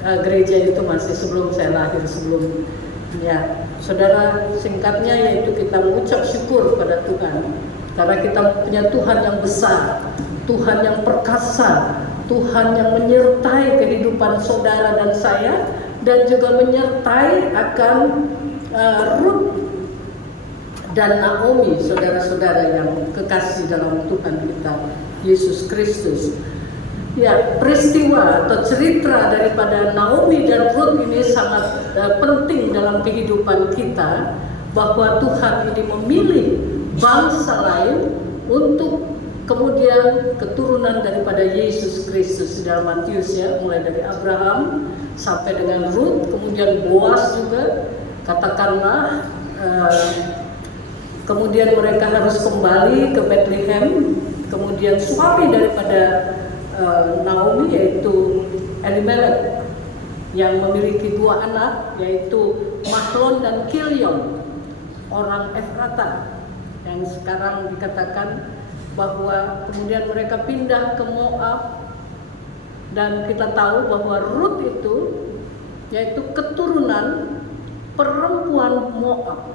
Gereja itu masih sebelum saya lahir, sebelum ya saudara, singkatnya yaitu kita mengucap syukur pada Tuhan karena kita punya Tuhan yang besar, Tuhan yang perkasa, Tuhan yang menyertai kehidupan saudara dan saya, dan juga menyertai akan Ruth dan Naomi, saudara-saudara yang kekasih dalam Tuhan kita Yesus Kristus. Ya, peristiwa atau cerita daripada Naomi dan Ruth ini sangat penting dalam kehidupan kita, bahwa Tuhan ini memilih bangsa lain untuk kemudian keturunan daripada Yesus Kristus. Di dalam Matius ya, mulai dari Abraham sampai dengan Ruth, kemudian Boas juga, katakanlah kemudian mereka harus kembali ke Bethlehem. Kemudian suami daripada Naomi yaitu Elimelech yang memiliki dua anak, yaitu Mahlon dan Kilion, orang Efrata, yang sekarang dikatakan bahwa kemudian mereka pindah ke Moab. Dan kita tahu bahwa Ruth itu yaitu keturunan perempuan Moab.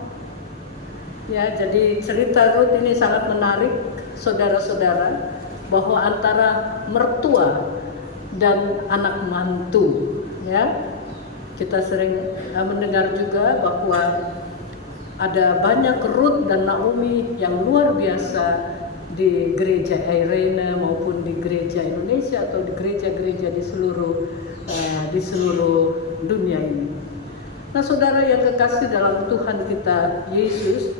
Ya, jadi cerita Ruth ini sangat menarik, saudara-saudara, bahwa antara mertua dan anak mantu, ya, kita sering mendengar juga bahwa ada banyak Ruth dan Naomi yang luar biasa di gereja Irene maupun di gereja Indonesia atau di gereja-gereja di seluruh dunia ini. Nah, saudara yang kekasih dalam Tuhan kita Yesus,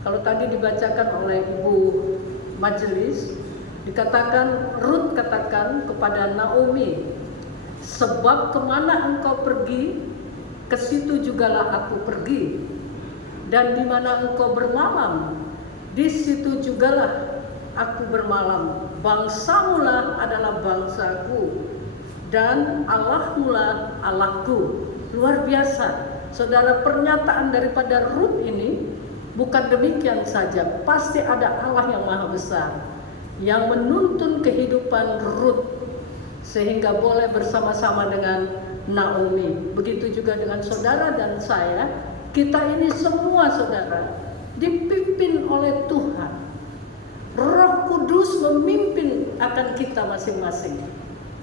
kalau tadi dibacakan oleh Ibu Majelis, dikatakan, Ruth katakan kepada Naomi, sebab kemana engkau pergi, ke situ jugalah aku pergi, dan di mana engkau bermalam, di situ jugalah aku bermalam. Bangsamulah adalah bangsaku, dan Allahmulah Allahku. Luar biasa, saudara, pernyataan daripada Ruth ini bukan demikian saja, pasti ada Allah yang maha besar yang menuntun kehidupan Ruth sehingga boleh bersama-sama dengan Naomi. Begitu juga dengan saudara dan saya, kita ini semua saudara dipimpin oleh Tuhan. Roh Kudus memimpin akan kita masing-masing.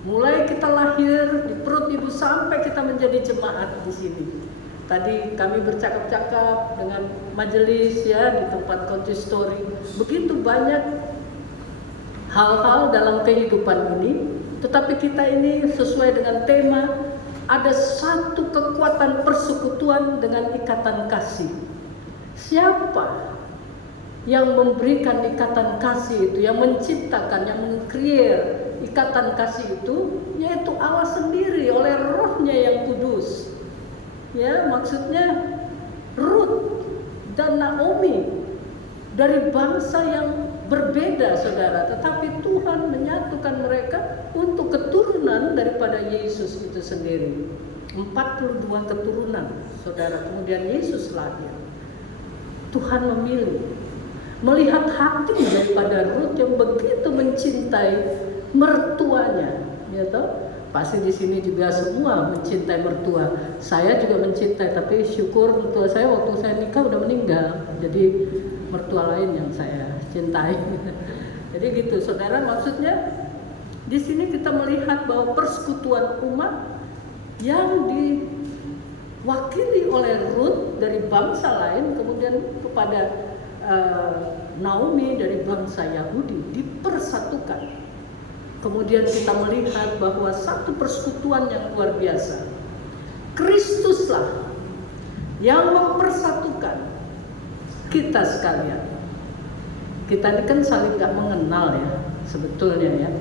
Mulai kita lahir di perut ibu sampai kita menjadi jemaat di sini. Tadi kami bercakap-cakap dengan majelis ya di tempat konsistori. Begitu banyak hal-hal dalam kehidupan ini, tetapi kita ini sesuai dengan tema, ada satu kekuatan persekutuan dengan ikatan kasih. Siapa yang memberikan ikatan kasih itu, yang menciptakan, yang meng-create ikatan kasih itu, yaitu Allah sendiri oleh Roh-Nya yang kudus. Ya, maksudnya Ruth dan Naomi dari bangsa yang berbeda saudara, tetapi Tuhan menyatukan mereka untuk keturunan daripada Yesus itu sendiri. 42 keturunan saudara, kemudian Yesus lahir. Tuhan memilih, melihat hati daripada Ruth yang begitu mencintai mertuanya, ya toh? Pasti di sini juga semua mencintai mertua. Saya juga mencintai, tapi syukur mertua saya waktu saya nikah udah meninggal. Jadi mertua lain yang saya cintai. Jadi gitu, saudara, maksudnya di sini kita melihat bahwa persekutuan umat yang diwakili oleh Ruth dari bangsa lain, kemudian kepada Naomi dari bangsa Yahudi dipersatukan. Kemudian kita melihat bahwa satu persekutuan yang luar biasa. Kristuslah yang mempersatukan kita sekalian. Kita ini kan saling gak mengenal ya sebetulnya ya.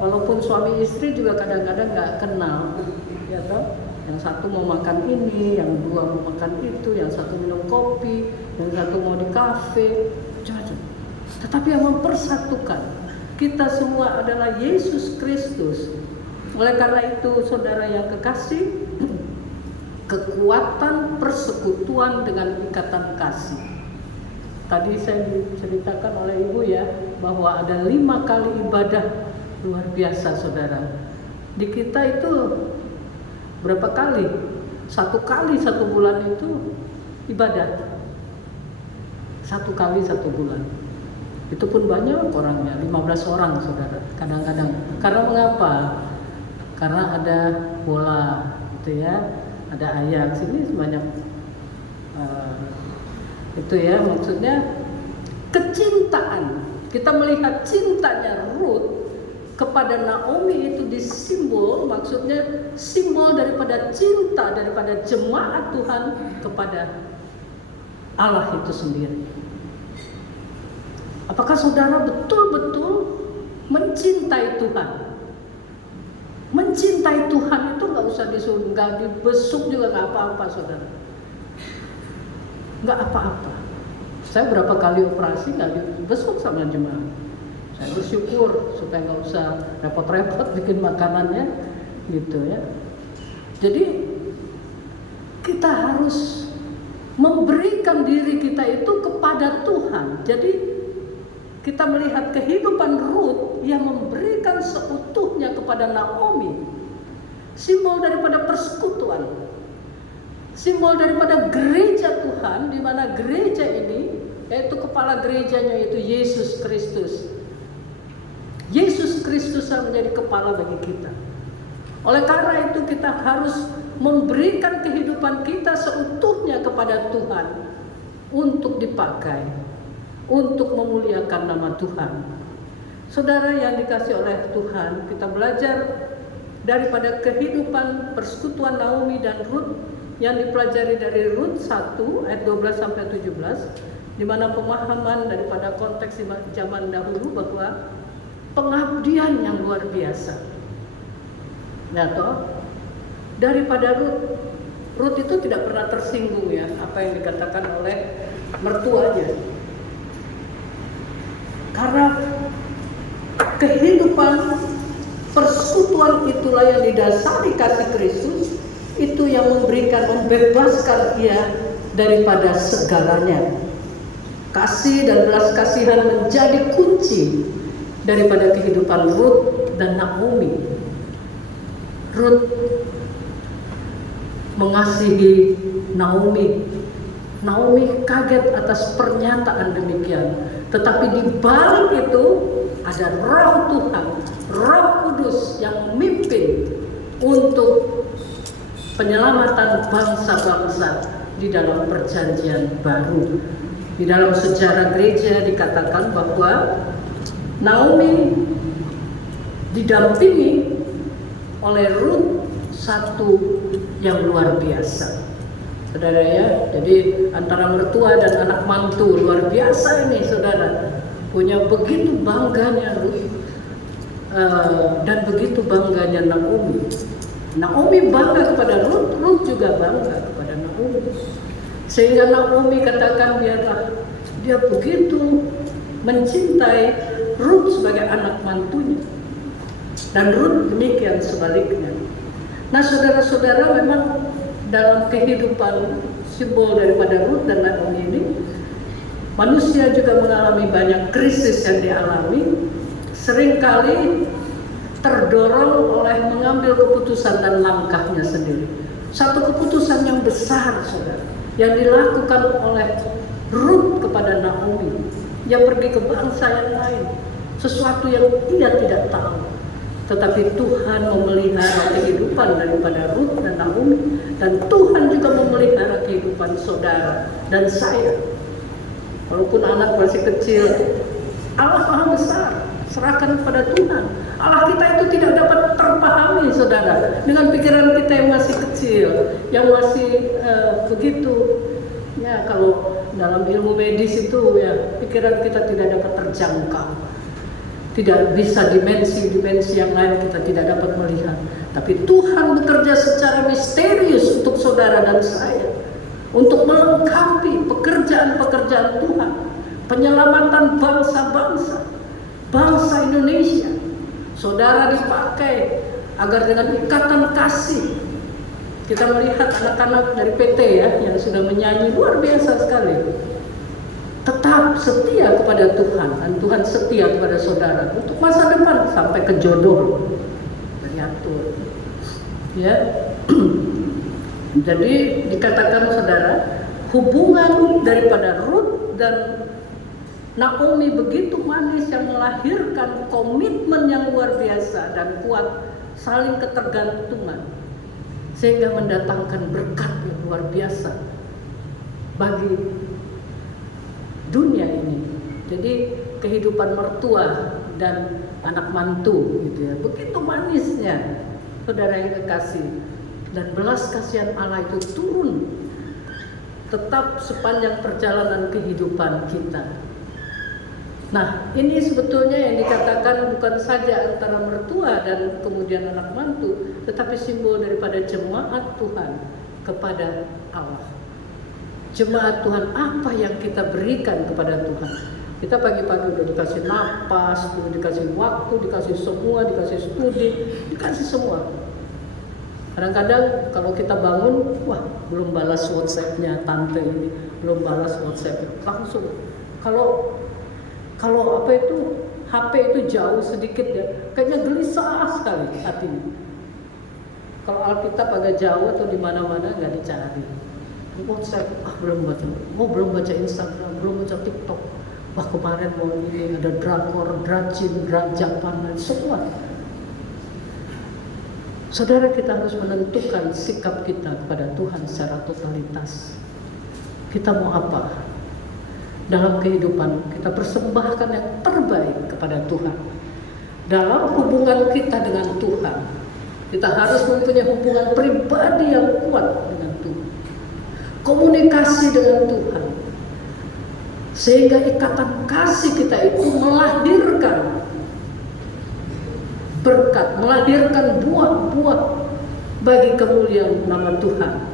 Walaupun suami istri juga kadang-kadang gak kenal, ya toh. Yang satu mau makan ini, yang dua mau makan itu, yang satu minum kopi, yang satu mau di kafe, macam-macam. Tetapi yang mempersatukan kita semua adalah Yesus Kristus. Oleh karena itu, saudara yang kekasih, kekuatan persekutuan dengan ikatan kasih. Tadi saya diceritakan oleh ibu ya, bahwa ada 5 kali ibadah luar biasa saudara. Di kita itu berapa kali? 1 kali 1 bulan itu ibadah. 1 kali 1 bulan. Itu pun banyak orangnya, 15 orang saudara. Kadang-kadang. Karena mengapa? Karena ada bola, gitu ya. Ada Ajax, ini sebanyak itu ya, maksudnya kecintaan. Kita melihat cintanya Ruth kepada Naomi itu disimbol, maksudnya simbol daripada cinta daripada jemaat Tuhan kepada Allah itu sendiri. Apakah saudara betul-betul mencintai Tuhan? Mencintai Tuhan itu nggak usah disuruh, nggak dibesuk juga nggak apa-apa saudara. Nggak apa-apa. Saya berapa kali operasi nggak dibesuk sama jemaat. Saya bersyukur supaya nggak usah repot-repot bikin makanannya, gitu ya. Jadi kita harus memberikan diri kita itu kepada Tuhan. Jadi kita melihat kehidupan Ruth yang memberikan seutuhnya kepada Naomi, simbol daripada persekutuan, simbol daripada gereja Tuhan, di mana gereja ini, yaitu kepala gerejanya yaitu Yesus Kristus. Yesus Kristus yang menjadi kepala bagi kita. Oleh karena itu kita harus memberikan kehidupan kita seutuhnya kepada Tuhan untuk dipakai, untuk memuliakan nama Tuhan. Saudara yang dikasih oleh Tuhan, kita belajar daripada kehidupan persekutuan Naomi dan Ruth yang dipelajari dari Ruth 1 ayat 12 sampai 17, di mana pemahaman daripada konteks zaman dahulu bahwa pengabdian yang luar biasa. Nah, toh daripada Ruth itu tidak pernah tersinggung ya apa yang dikatakan oleh mertuanya. Karena kehidupan persekutuan itulah yang didasari kasih Kristus, itu yang membebaskan ia daripada segalanya. Kasih dan belas kasihan menjadi kunci daripada kehidupan Ruth dan Naomi. Ruth mengasihi Naomi. Naomi kaget atas pernyataan demikian. Tetapi di balik itu ada Roh Tuhan, Roh Kudus yang memimpin untuk penyelamatan bangsa-bangsa di dalam perjanjian baru. Di dalam sejarah gereja dikatakan bahwa Naomi didampingi oleh Ruth satu yang luar biasa. Saudara ya, jadi antara mertua dan anak mantu luar biasa ini saudara. Punya begitu bangganya Ruth dan begitu bangganya Naomi. Naomi bangga kepada Ruth, Ruth juga bangga kepada Naomi. Sehingga Naomi katakan dia begitu mencintai Ruth sebagai anak mantunya. Dan Ruth demikian sebaliknya. Nah saudara-saudara, memang dalam kehidupan simbol daripada Ruth dan Naomi ini, manusia juga mengalami banyak krisis yang dialami. Seringkali terdorong oleh mengambil keputusan dan langkahnya sendiri. Satu keputusan yang besar saudara, yang dilakukan oleh Ruth kepada Naomi, yang pergi ke bangsa yang lain, sesuatu yang ia tidak tahu. Tetapi Tuhan memelihara kehidupan daripada Ruth dan Naomi, dan Tuhan juga memelihara kehidupan saudara dan saya. Walaupun anak masih kecil, Allah Maha Besar, serahkan kepada Tuhan. Allah kita itu tidak dapat terpahami saudara, dengan pikiran kita yang masih kecil, yang masih begitu. Ya, kalau dalam ilmu medis itu ya, pikiran kita tidak dapat terjangkau. Tidak bisa dimensi-dimensi yang lain kita tidak dapat melihat. Tapi Tuhan bekerja secara misterius untuk saudara dan saya, untuk melengkapi pekerjaan-pekerjaan Tuhan, penyelamatan bangsa-bangsa, bangsa Indonesia. Saudara dipakai agar dengan ikatan kasih, kita melihat anak-anak dari PT ya, yang sudah menyanyi luar biasa sekali. Tetap setia kepada Tuhan, dan Tuhan setia kepada saudara untuk masa depan sampai ke jodoh. Lihat Betul. Ya. Jadi dikatakan saudara, hubungan daripada Ruth dan Naomi begitu manis yang melahirkan komitmen yang luar biasa dan kuat, saling ketergantungan, sehingga mendatangkan berkat yang luar biasa bagi dunia ini. Jadi kehidupan mertua dan anak mantu gitu ya, begitu manisnya saudara yang kekasih, dan belas kasihan Allah itu turun tetap sepanjang perjalanan kehidupan kita. Nah, ini sebetulnya yang dikatakan bukan saja antara mertua dan kemudian anak mantu, tetapi simbol daripada jemaat Tuhan kepada Allah. Jemaat Tuhan, apa yang kita berikan kepada Tuhan? Kita pagi-pagi udah dikasih napas, udah dikasih waktu, dikasih semua, dikasih studi, dikasih semua. Kadang-kadang kalau kita bangun, wah belum balas WhatsApp-nya tante ini, belum balas WhatsApp-nya, langsung. Kalau apa itu HP itu jauh sedikit ya, kayaknya gelisah sekali hatinya. Kalau Alkitab agak jauh atau di mana-mana nggak dicari. WhatsApp, belum baca Instagram, belum baca TikTok. Wah kemarin mau ini ada drakor, dracin, drajapan dan semua. Saudara, kita harus menentukan sikap kita kepada Tuhan secara totalitas. Kita mau apa? Dalam kehidupan kita persembahkan yang terbaik kepada Tuhan. Dalam hubungan kita dengan Tuhan, kita harus mempunyai hubungan pribadi yang kuat dengan Tuhan, komunikasi dengan Tuhan, sehingga ikatan kasih kita itu melahirkan berkat, melahirkan buah-buah bagi kemuliaan nama Tuhan.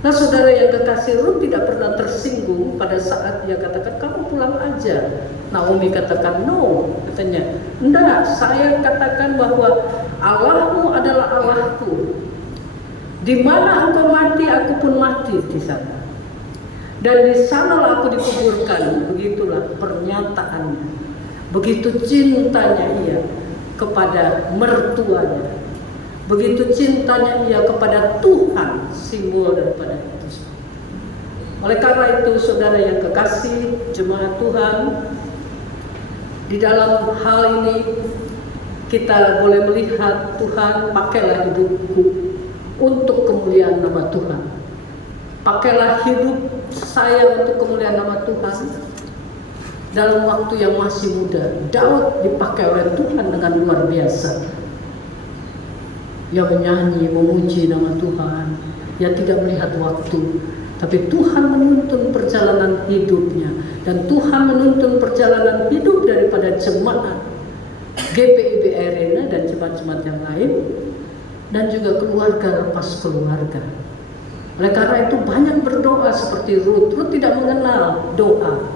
Nah saudara yang kekasih, Ruth tidak pernah tersinggung pada saat dia katakan kamu pulang aja. Naomi katakan no, katanya enggak, saya katakan bahwa Allahmu adalah Allahku. Di mana engkau mati, aku pun mati di sana. Dan di sanalah aku dikuburkan. Begitulah pernyataannya. Begitu cintanya ia kepada mertuanya. Begitu cintanya ia kepada Tuhan, simbol daripada itu. Oleh karena itu, saudara yang kekasih, jemaat Tuhan, di dalam hal ini kita boleh melihat Tuhan, pakailah hidupku untuk kemuliaan nama Tuhan. Pakailah hidup saya untuk kemuliaan nama Tuhan. Dalam waktu yang masih muda, Daud dipakai oleh Tuhan dengan luar biasa. Ia menyanyi, memuji nama Tuhan. Ia tidak melihat waktu, tapi Tuhan menuntun perjalanan hidupnya, dan Tuhan menuntun perjalanan hidup daripada jemaat GPIB Arena dan jemaat-jemaat yang lain, dan juga keluarga lepas keluarga. Oleh karena itu banyak berdoa seperti Ruth. Ruth tidak mengenal doa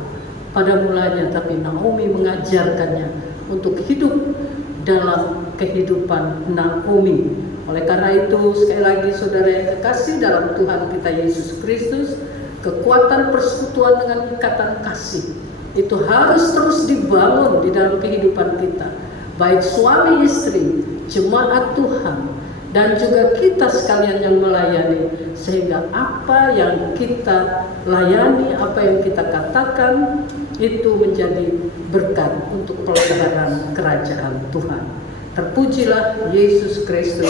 pada mulanya, tapi Naomi mengajarkannya untuk hidup dalam kehidupan Naomi. Oleh karena itu, sekali lagi saudara yang kekasih dalam Tuhan kita Yesus Kristus, kekuatan persekutuan dengan ikatan kasih itu harus terus dibangun di dalam kehidupan kita, baik suami istri, jemaat Tuhan, dan juga kita sekalian yang melayani, sehingga apa yang kita layani, apa yang kita katakan itu menjadi berkat untuk pelbaharan kerajaan Tuhan. Terpujilah Yesus Kristus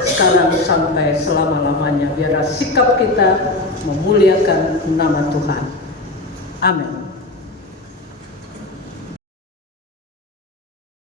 sekarang sampai selama-lamanya. Biarlah sikap kita memuliakan nama Tuhan. Amin.